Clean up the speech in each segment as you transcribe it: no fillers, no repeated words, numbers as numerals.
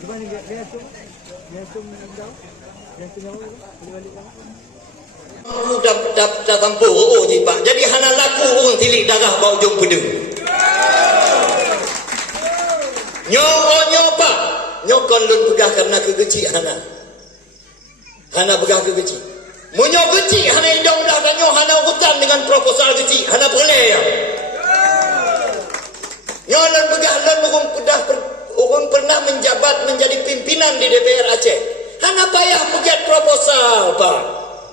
Cuba ni dia tu dah. Dia tu nyawa boleh balik kan? Dah tampur tiba. Jadi hana laku orang tilik darah bau ujung pedang. Nyo pak. Nyo kon lun pegah karena kegecik hana. Hana pegah kegecik. Munyo kecik hana indong dah dan nyo hana urutan dengan proposal kecik. Hana perleh ya. Nyo lun pegah orang pernah menjabat menjadi pimpinan di DPR Aceh. Hana payah pegiat proposal pak.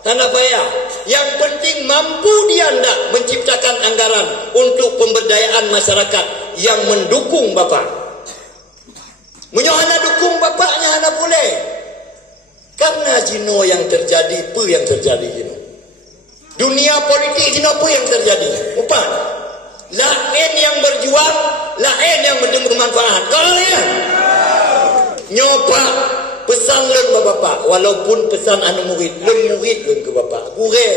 Hana payah. Yang penting mampu dia ndak menciptakan anggaran untuk pemberdayaan masyarakat yang mendukung bapak. Munyo hana dukung bapaknya hana boleh. Karena jino yang terjadi, apa yang terjadi jino? Dunia politik jino apa yang terjadi? Upan. Lain yang berjuang, lain yang mendengar manfaat. Kalau ya, nyopak pesan lun bapak, walaupun pesan anu murid lun ke bapak, gure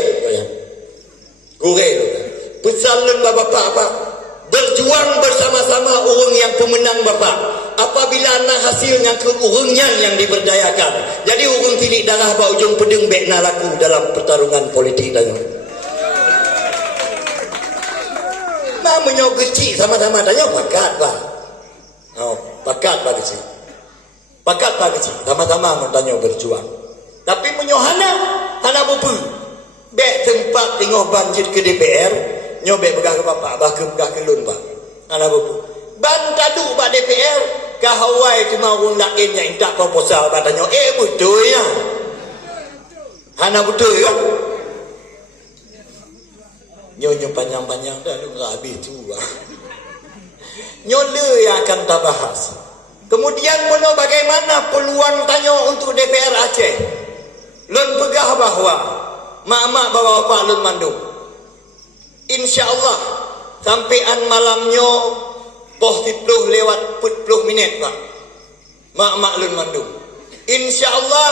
pesan lun bapak apa? Berjuang bersama-sama orang yang pemenang bapak. Apabila nak hasilnya ke orangnya yang diberdayakan. Jadi orang tilik darah bau ujung pedang bekna laku dalam pertarungan politik tanya. Mak menyok kecil sama-sama tanya pakat pak. Oh, pakat pak kecil. Pakat pak kecil. Sama-sama tanya berjuang. Tapi menyok hana bubu. Bek tempat tengok banjir ke DPR. Nyobek begah ke bapak, begah ke lun pak. Hana bubu. Ban tadu pak DPR. Kahawai cuma orang lain yang tak proposal katanya betul ya hana betul ya nyonya panjang-panjang dah lu nggak habis tu nyonya yang akan tak bahas kemudian mono bagaimana peluang tanya untuk DPR Aceh lun pegah bahawa mak-mak bawa bapak lun mandung insyaallah sampean malamnya poh 10 lewat 40 minit pak. Mak-mak lun mandung. InsyaAllah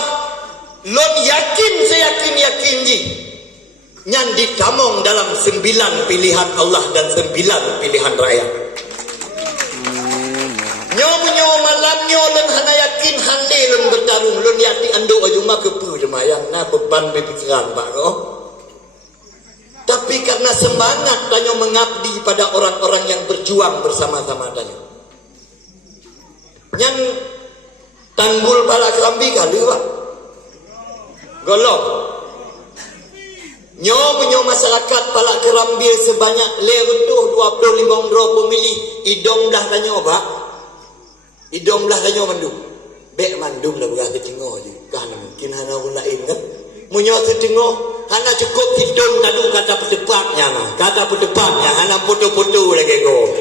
lun yakin seyakin ji. Nyan ditamong dalam 9 pilihan Allah dan 9 pilihan rakyat. Nyo malamnya lun hana yakin hande lun bertarung lun yati anduk ajuma kepu jemayang na beban berpikiran pak roh. Tapi karena semangat tanya mengabdi pada orang-orang yang berjuang bersama-sama tanya. Yang tanggul pala kerambi kali pak. Golok. Nyo masyarakat pala kerambi sebanyak lerutuh 25 dro pemilih. Idom dah tanya pak. Idom dah tanya mandum. Bek mandum lah berah kecengoh je. Kan mungkin hana orang lain kan. Munyo setengah hana cukup hidung tadu kata pedepatnya mah. Kata pedepatnya hana foto-foto lagi go.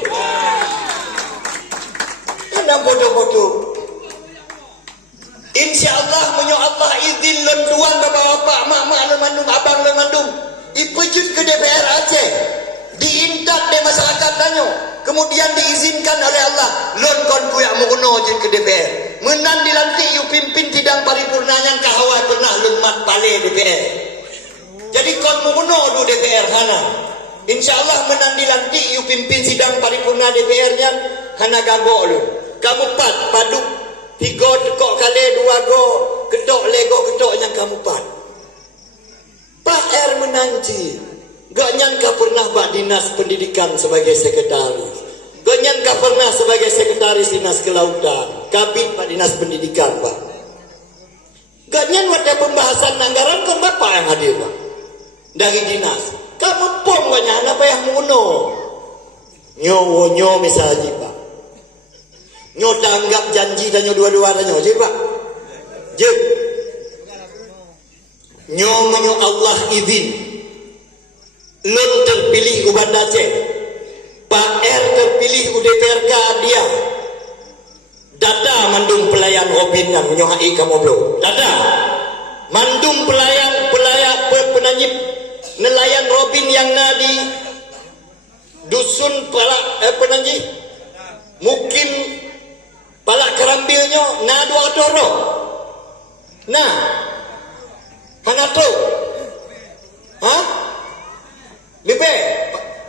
Hana foto-foto. Insyaallah munyo Allah izin lon duan bapak-bapak mak-mak lon mandum abang lon mandum. Ipejut ke DPR Aceh. Diintat de masyarakat tanyo. Kemudian diizinkan oleh Allah lon kon kuyak mukono je ke DPR. Menan dilantik you pimpin sidang paripurna yang kahawai pernah lumat pale DPR. Jadi kon mukono du DPR hana. Insyaallah menan dilantik you pimpin sidang paripurna DPR nya hana gagok lu. Kamu pat paduk 3 tekok kali 2 go kedok lego kedok yang kamu pat. Pak R menanti. Gak nyangka pernah Pak Dinas Pendidikan sebagai sekretaris. Gak nyangka pernah sebagai sekretaris Dinas Kelautan. Kabit Pak Dinas Pendidikan Pak. Gak nyangka ada pembahasan anggaran kan Bapak yang hadir Pak. Dari dinas. Kamu pun banyak anak payah menguno. Nyo misalnya Pak. Nyo tanggap janji dan nyo dua-dua dan nyo je Pak. Je. Nyo Allah izin. Lun terpilih ku Banda Aceh. Pak R terpilih ku DPRK dia. Data mandung pelayan Robin yang menyohai kamu belum. Data mandung pelayan penanyip nelayan Robin yang nadi dusun penanyip mungkin palak kerambilnya na 2 toro. Nah, hanato. Hah? Lebih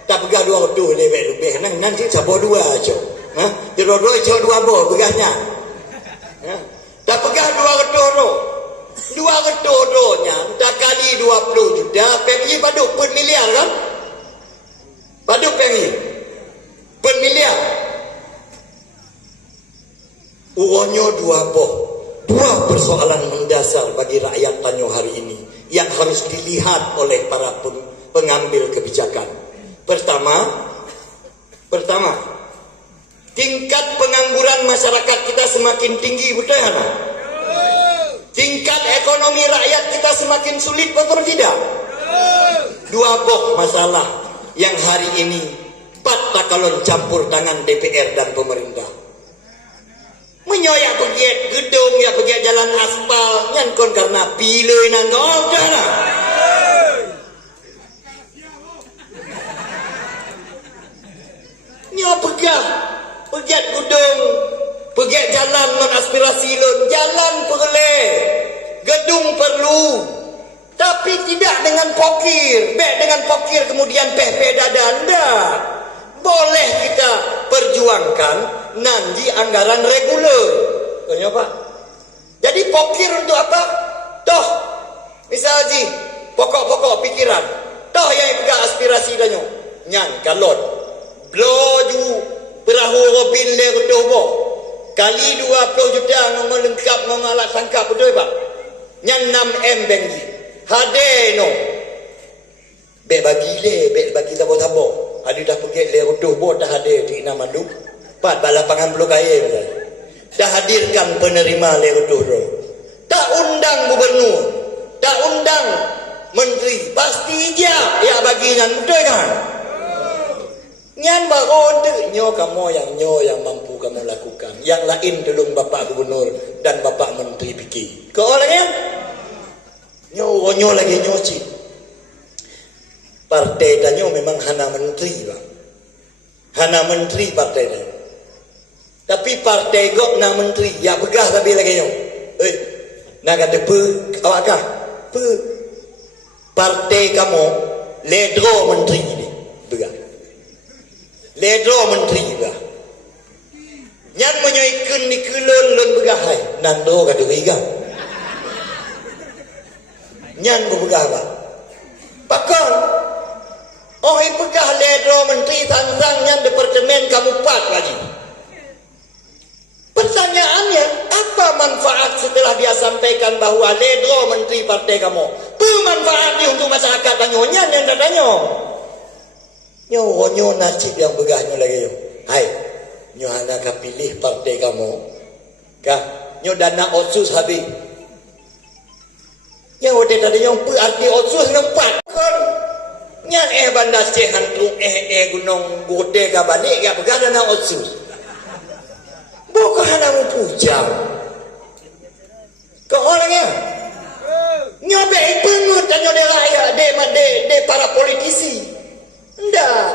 tak pegah 2 waktu lebih nanti sabo 2 aja. Hah? 2 aja 2 bo pegahnya. Ya. Dah pegah 200 ro. 200 ro nya dah kali 20 juta, pergi paduk per miliar kan? Paduk pergi per miliar. Uangnya dua persoalan mendasar bagi rakyat Tanyo hari ini yang harus dilihat oleh para pengambil kebijakan. Pertama, tingkat pengangguran masyarakat kita semakin tinggi, betul ya? Tingkat ekonomi rakyat kita semakin sulit, betul tidak? Dua masalah yang hari ini patah kalau campur tangan DPR dan pemerintah. Menyoyak pergi gedung, ya pergi jalan aspal, nyankon karena pilih nanggol dah. Nyo pergi gedung, pergi jalan non aspirasi lon, jalan perlu, gedung perlu, tapi tidak dengan pokir, dengan pokir kemudian dada anda. Boleh kita perjuangkan nanti anggaran reguler. Tanya apa? Jadi pokir untuk apa? Toh, misalnya pokok-pokok pikiran. Toh yang pegang aspirasi danyo. Nyan kalon. Bloju perahu robin le kedobo. Kali 20 juta ngomong lengkap ngomong alat tangkap betul pak. Nyan 6M bengi. Hade no. Bagi tabo-tabo. Ada dah pergi lerodoh bot dah hadir di Inamandu. Pat balapangan Blok Air. Dah hadirkan penerima lerodoh. Tak undang gubernur, tak undang menteri, pasti dia ya bagian betul kan? Nyan baron tu nyo yang mampu kamu lakukan. Yang lain tolong Bapak Gubernur dan Bapak Menteri fikir. Kau orangnya nyo lagi nyoci. Partai danyo memang hana menteri bang. Hana menteri partai danyo. Tapi partai gok na menteri. Ya begah tapi lagi nyo. Nak kata awak kah? Partai kamu ledro menteri ni. Begah. Ledro menteri begah. Yang menyoikan ni kelon lon begah hai. Nando kata begah. Yang begah bang. Pakon. Oh, pegah ledro menteri tanzangnya departemen kamu 4 lagi. Pertanyaannya, apa manfaat setelah dia sampaikan bahwa ledro menteri partai kamu? Pemanfaatnya untuk masyarakat tanyonya yang datanya. Nyo nasib yang begahnya lagi yo. Hai, nyo hana pilih partai kamu. Kah, nyo dana otsus habis. Yang udah tadi yang arti otsus nampak kan? Nyan bandar hantu gunung gode ka balik ka pegada na otsus. Bukan hana mu pujang. Kau orangnya nyobe pengut dan nyode raya de para politisi. Ndak.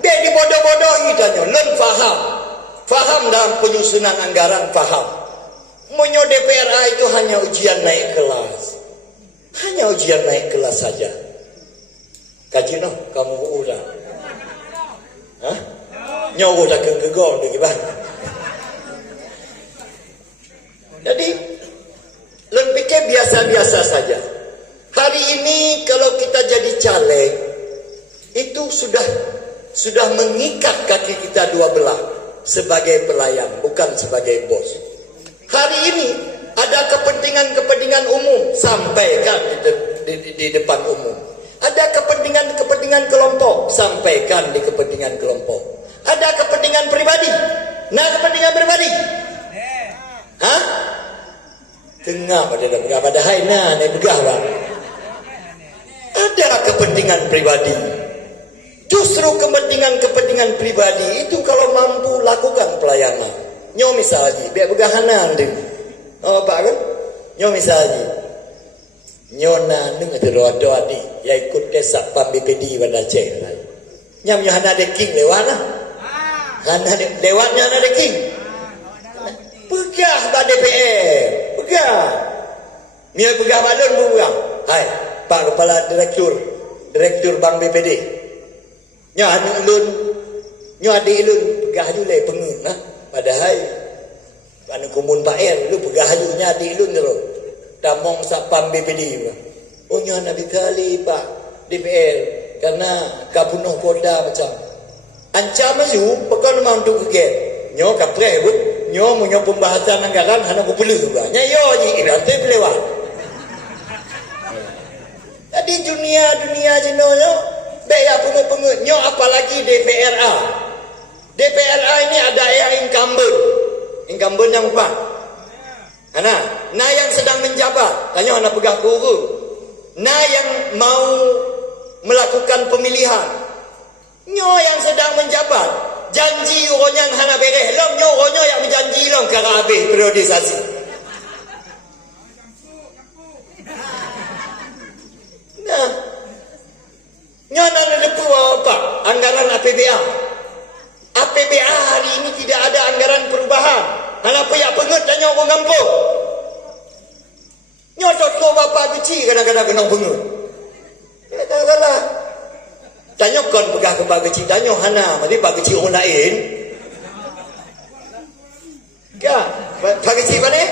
Be dibodoh-bodohi danyo lem faham dalam penyusunan anggaran faham. Monyo DPRA itu hanya ujian naik kelas. Hanya ujian naik kelas saja. Kaji no, kamu udah. Hah? Nyawa udah kegegor bagaimana? Jadi, lem pikir biasa-biasa saja. Hari ini kalau kita jadi caleg, itu sudah mengikat kaki kita dua belah sebagai pelayan, bukan sebagai bos. Hari ini ada kepentingan umum, sampaikan di depan umum. Ada kepentingan kelompok, sampaikan di kepentingan kelompok. Ada kepentingan pribadi. Nah, kepentingan pribadi. Hah? Tengah pada hai nah, ni begah bang. Ada kepentingan pribadi. Justru kepentingan pribadi itu kalau mampu lakukan pelayanan. Nyo misalnya, biar begahanan deh. Oh, Pak kan? Nyo misalnya. Nyona nung ada doa-doa ni ya ikut ke Satpam BPD pada Aceh. Nyam yo hana deking lewat lah. Hana lewatnya hana deking. Pegah ba DPR. Pegah. Mia pegah balon buang. Hai, Pak Kepala Direktur Bank BPD. Nya anu ulun. Nyo ade ulun pegah jule pengen lah. Padahal Kerana kumun Pak Er, lu pegahayunya adik lu ni. Damong sapam BPD. Oh, nyo Nabi kali Pak DPR. Karena kapunuh kota macam. Ancam maju, pekan memang untuk keget. Nyo kapre, nyo punya pembahasan anggaran, hana ku perlu juga. Nyo je, nanti pelewat. Jadi dunia jenuh nyo, baik pengut-pengut. Nyo apalagi DPRA. DPRA ini ada yang incumbent. Incumbent yang empat. Nah yang sedang menjabat, tanya anak pegah kurung. Nah yang mau melakukan pemilihan. Nyo yang sedang menjabat, janji orangnya hana bereh. Long nyo orangnya yang berjanji long kara habis periodisasi. Nah, nyo nak lepu apa? Anggaran APBA. APBA hari ini tidak ada anggaran perubahan. Kenapa ya pengut tanya orang kampung? Nyotot lo bapa kecil kadang-kadang kena pengut. Ya katalah. Tanya kon pegah ke bapa kecil, tanya hana, mari bapa kecil orang lain. Ya, bapa kecil mana?